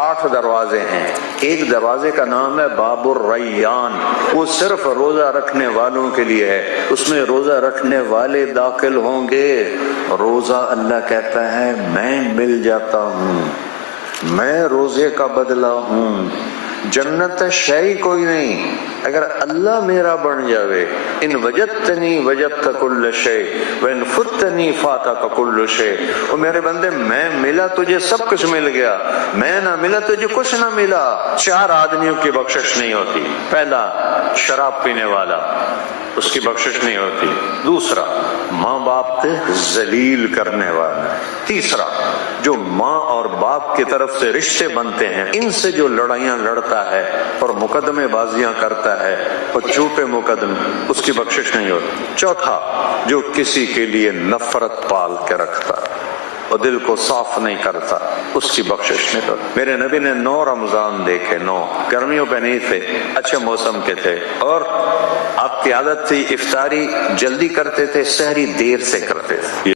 8 دروازے ہیں. ایک دروازے کا نام ہے باب الریان، وہ صرف روزہ رکھنے والوں کے لیے ہے، اس میں روزہ رکھنے والے داخل ہوں گے. روزہ اللہ کہتا ہے میں مل جاتا ہوں، میں روزے کا بدلہ ہوں. جنت شے کوئی نہیں اگر اللہ میرا بن جاوے. ان وجدتنی وجدت کل شے وان فتنی فاتک کل شے. او میرے بندے میں ملا تجھے سب کچھ مل گیا، میں نہ ملا تجھے کچھ نہ ملا. 4 آدمیوں کی بخشش نہیں ہوتی. پہلا شراب پینے والا، اس کی بخشش نہیں ہوتی. دوسرا ماں باپ کے ذلیل کرنے والا. تیسرا جو ماں اور باپ کی طرف سے رشتے بنتے ہیں ان سے جو لڑائیاں لڑتا ہے اور مقدمے بازیاں کرتا ہے اور جھوٹے مقدمے، اس کی بخشش نہیں ہوتی. چوتھا جو کسی کے لیے نفرت پال کے رکھتا اور دل کو صاف نہیں کرتا، اس کی بخشش نہیں ہوتی. میرے نبی نے 9 رمضان دیکھے، 9 گرمیوں پہ نہیں تھے، اچھے موسم کے تھے، اور آپ کی عادت تھی افطاری جلدی کرتے تھے، سحری دیر سے کرتے تھے.